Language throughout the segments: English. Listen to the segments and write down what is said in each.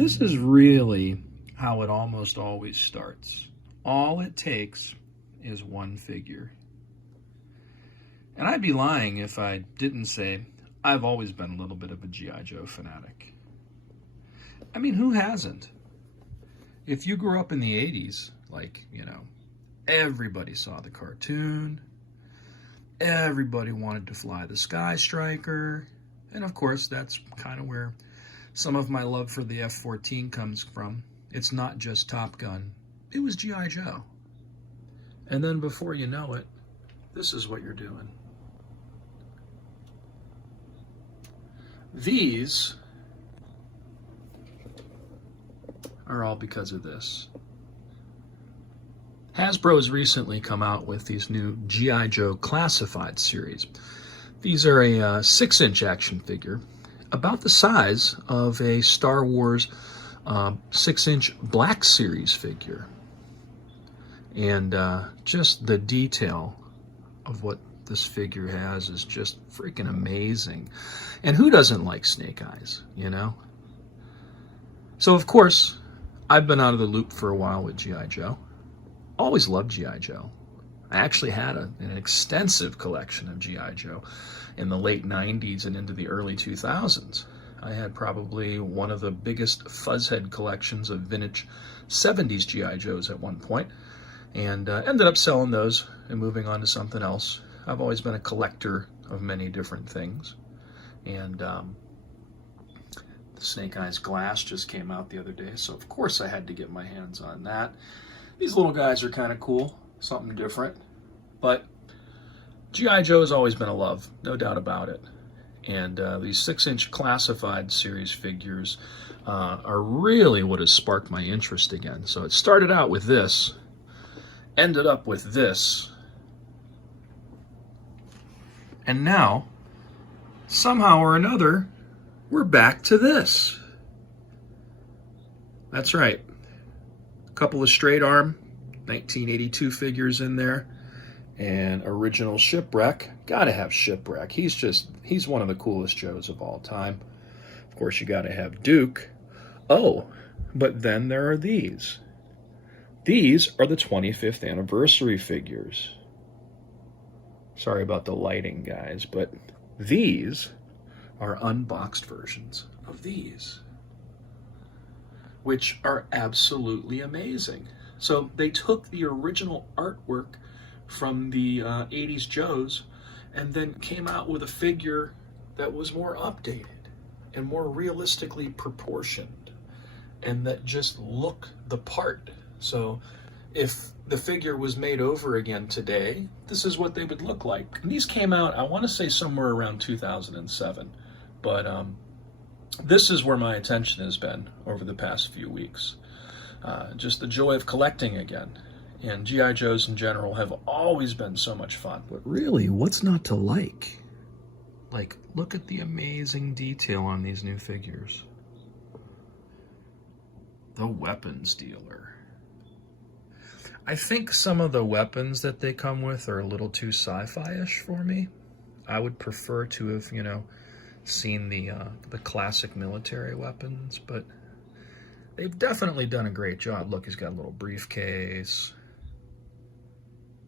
This is really how it almost always starts. All it takes is one figure. And I'd be lying if I didn't say I've always been a little bit of a G.I. Joe fanatic. I mean, who hasn't? If you grew up in the 80s, like, everybody saw the cartoon, everybody wanted to fly the Sky Striker, and of course, that's kind of where some of my love for the F-14 comes from. It's not just Top Gun, it was G.I. Joe. And then before you know it, this is what you're doing. These are all because of this. Hasbro's recently come out with these new G.I. Joe Classified series. These are a 6-inch action figure, about the size of a Star Wars 6-inch Black Series figure. And just the detail of what this figure has is just freaking amazing. And who doesn't like Snake Eyes, So, of course, I've been out of the loop for a while with G.I. Joe. Always loved G.I. Joe. I actually had an extensive collection of G.I. Joe in the late 90s and into the early 2000s. I had probably one of the biggest fuzzhead collections of vintage 70s G.I. Joes at one point, and ended up selling those and moving on to something else. I've always been a collector of many different things, and the Snake Eyes glass just came out the other day, so of course I had to get my hands on that. These little guys are kind of cool, something different, but G.I. Joe has always been a love, no doubt about it. And these 6-inch Classified series figures are really what has sparked my interest again. So it started out with this, ended up with this, and now, somehow or another, we're back to this. That's right. A couple of straight arm 1982 figures in there, and original Shipwreck. Gotta have Shipwreck. He's one of the coolest Joes of all time. Of course, you gotta have Duke. Oh, but then there are these. These are the 25th anniversary figures. Sorry about the lighting, guys, but these are unboxed versions of these, which are absolutely amazing. So they took the original artwork from the 80s Joes and then came out with a figure that was more updated and more realistically proportioned and that just looked the part. So if the figure was made over again today, this is what they would look like. And these came out, I want to say, somewhere around 2007, but this is where my attention has been over the past few weeks. Just the joy of collecting again. And G.I. Joes in general have always been so much fun. But really, what's not to like? Like, look at the amazing detail on these new figures. The weapons dealer. I think some of the weapons that they come with are a little too sci-fi-ish for me. I would prefer to have, seen the classic military weapons, but they've definitely done a great job. Look, he's got a little briefcase.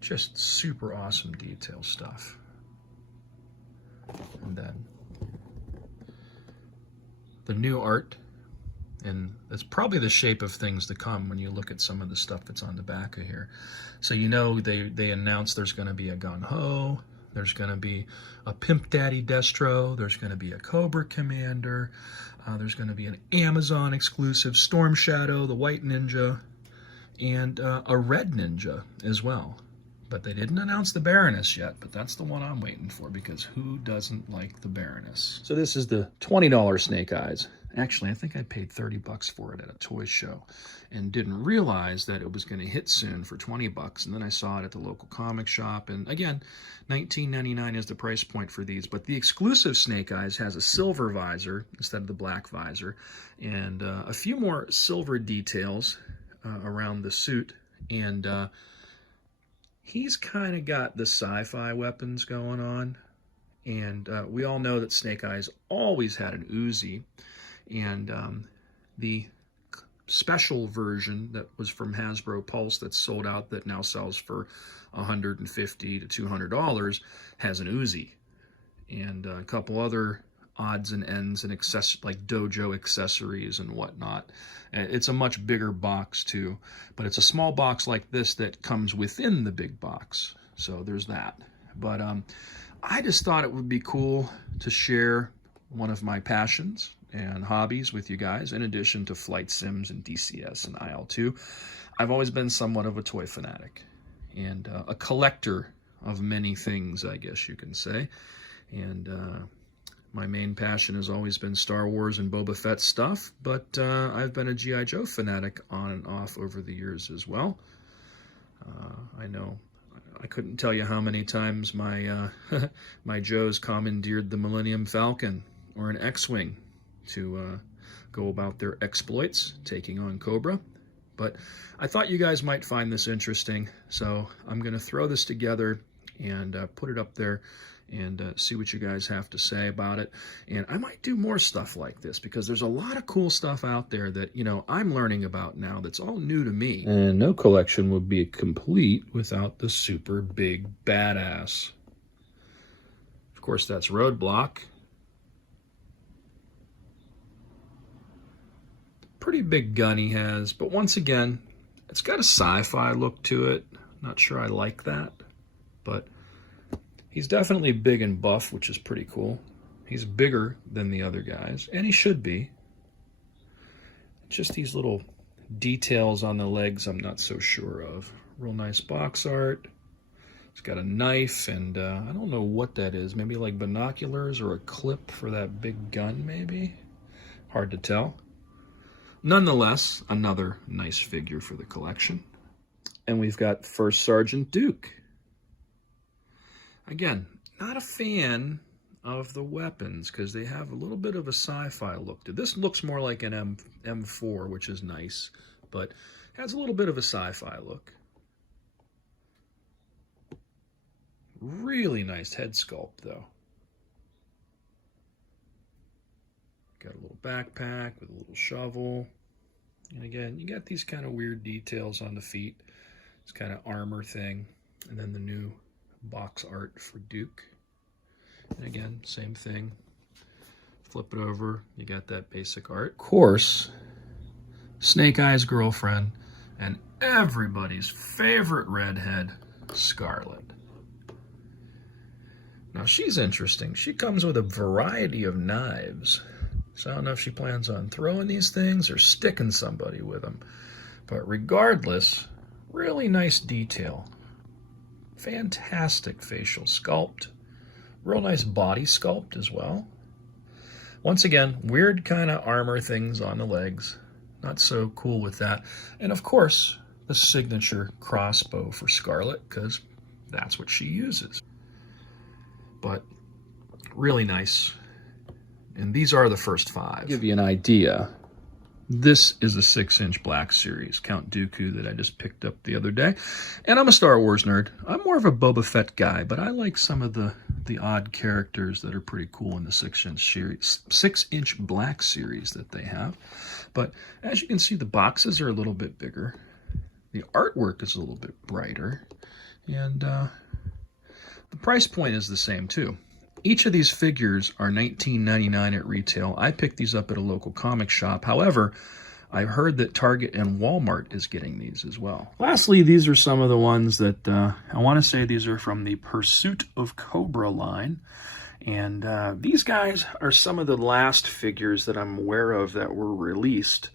Just super awesome detail stuff. And then the new art, and it's probably the shape of things to come when you look at some of the stuff that's on the back of here. So they announced there's going to be a Gun-Ho, there's going to be a Pimp Daddy Destro, there's going to be a Cobra Commander, there's going to be an Amazon exclusive Storm Shadow, the White Ninja, and a Red Ninja as well. But they didn't announce the Baroness yet, but that's the one I'm waiting for, because who doesn't like the Baroness? So this is the $20 Snake Eyes. Actually, I think I paid $30 for it at a toy show and didn't realize that it was going to hit soon for $20. And then I saw it at the local comic shop. And again, $19.99 is the price point for these. But the exclusive Snake Eyes has a silver visor instead of the black visor, and a few more silver details around the suit. And he's kind of got the sci-fi weapons going on. And we all know that Snake Eyes always had an Uzi. And the special version that was from Hasbro Pulse that's sold out, that now sells for $150 to $200, has an Uzi and a couple other odds and ends and like dojo accessories and whatnot. It's a much bigger box too, but it's a small box like this that comes within the big box. So there's that. But I just thought it would be cool to share one of my passions and hobbies with you guys, in addition to flight sims and DCS and IL-2. I've always been somewhat of a toy fanatic and a collector of many things, I guess you can say. And my main passion has always been Star Wars and Boba Fett stuff, but I've been a G.I. Joe fanatic on and off over the years as well. I know I couldn't tell you how many times my my Joes commandeered the Millennium Falcon or an X-Wing to go about their exploits, taking on Cobra. But I thought you guys might find this interesting, so I'm going to throw this together and put it up there and see what you guys have to say about it. And I might do more stuff like this, because there's a lot of cool stuff out there that, you know, I'm learning about now that's all new to me. And no collection would be complete without the super big badass. Of course, that's Roadblock. Pretty big gun he has, but once again, it's got a sci-fi look to it. Not sure I like that, but he's definitely big and buff, which is pretty cool. He's bigger than the other guys, and he should be. Just these little details on the legs I'm not so sure of. Real nice box art. It's got a knife, and I don't know what that is. Maybe like binoculars or a clip for that big gun, maybe? Hard to tell. Nonetheless, another nice figure for the collection. And we've got First Sergeant Duke. Again, not a fan of the weapons because they have a little bit of a sci-fi look to this. Looks more like an M4, which is nice, but has a little bit of a sci-fi look. Really nice head sculpt, though. Got a little backpack with a little shovel. And again, you got these kind of weird details on the feet. It's kind of armor thing. And then the new box art for Duke. And again, same thing. Flip it over, you got that basic art. Of course, Snake Eye's girlfriend and everybody's favorite redhead, Scarlett. Now she's interesting. She comes with a variety of knives. So I don't know if she plans on throwing these things or sticking somebody with them. But regardless, really nice detail. Fantastic facial sculpt. Real nice body sculpt as well. Once again, weird kind of armor things on the legs. Not so cool with that. And of course, the signature crossbow for Scarlett, because that's what she uses. But really nice. And these are the first 5. To give you an idea, this is a 6-inch Black Series Count Dooku that I just picked up the other day. And I'm a Star Wars nerd. I'm more of a Boba Fett guy, but I like some of the odd characters that are pretty cool in the 6-inch Black Series that they have. But as you can see, the boxes are a little bit bigger. The artwork is a little bit brighter. And the price point is the same too. Each of these figures are $19.99 at retail. I picked these up at a local comic shop. However, I've heard that Target and Walmart is getting these as well. Lastly, these are some of the ones that I want to say these are from the Pursuit of Cobra line. And these guys are some of the last figures that I'm aware of that were released.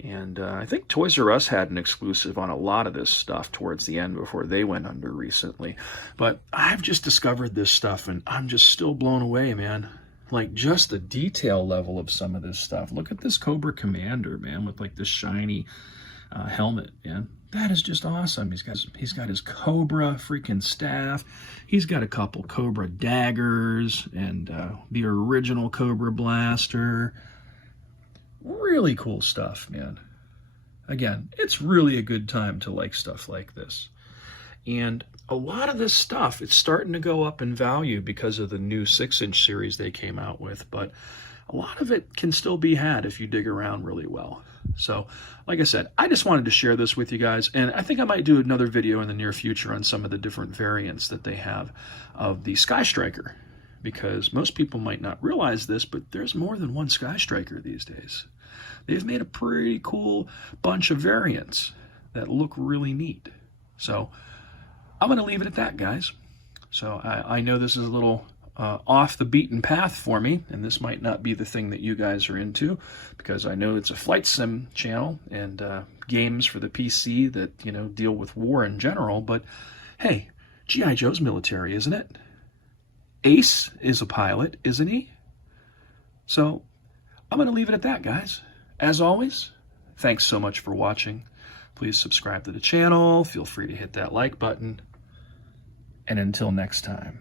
And I think Toys R Us had an exclusive on a lot of this stuff towards the end before they went under recently. But I've just discovered this stuff, and I'm just still blown away, man. Like, just the detail level of some of this stuff. Look at this Cobra Commander, man, with like this shiny helmet, man. That is just awesome. He's got his Cobra freaking staff. He's got a couple Cobra daggers and the original Cobra blaster. Really cool stuff, man. Again, it's really a good time to like stuff like this. And a lot of this stuff, it's starting to go up in value because of the new 6-inch series they came out with, but a lot of it can still be had if you dig around really well. So, like I said, I just wanted to share this with you guys, and I think I might do another video in the near future on some of the different variants that they have of the Sky Striker, because most people might not realize this, but there's more than one Sky Striker these days. They've made a pretty cool bunch of variants that look really neat. So, I'm going to leave it at that, guys. So, I know this is a little off the beaten path for me, and this might not be the thing that you guys are into, because I know it's a flight sim channel and games for the PC that, you know, deal with war in general, but hey, G.I. Joe's military, isn't it? Ace is a pilot, isn't he? So I'm going to leave it at that, guys. As always, thanks so much for watching. Please subscribe to the channel, feel free to hit that like button, and until next time.